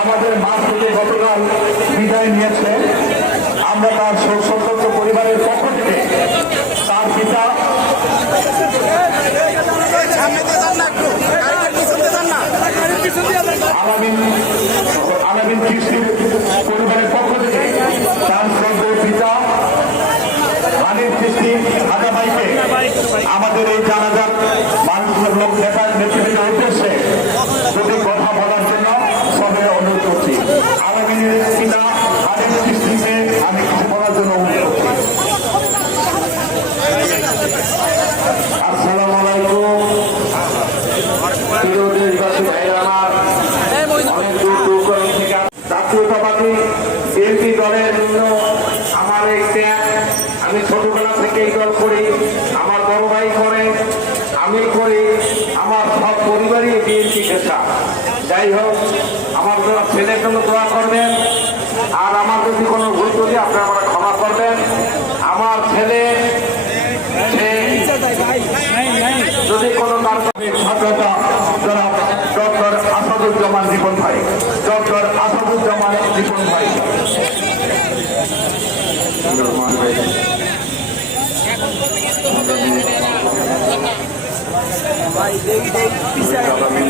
আমাদের মাছ থেকে গতকাল বিদায় নিয়েছে। আমরা তার সন্তপ্ত পরিবারের পক্ষ থেকে তার পিতা আলামিন কৃষ্টির পরিবারের পক্ষ থেকে তার শ্রদ্ধেয় পিতা আনিল কৃষ্টি হাজা আমাদের এই জানাজার আনিল আমি বলার জন্য আসসালামু আলাইকুম আমার অনেক দূর দূর করে জাতীয়তাবাদী বিএনপি আমার এই আমি ছোটবেলা থেকে এই করি আমার বড় ভাই করে আমি করি আমার সব পরিবারই বিএনপি পেশা যাই হোক আমার ছেলের জন্য দোয়া করবেন। আর আমার যদি কোনো ভুল করি আপনারা আমার ক্ষমা করবেন, আমার ছেলে যদি কোনো ডক্টর আসাদুজ্জামান জীবন ভাই, ডক্টর আসাদুজ্জামান জীবন ভাই।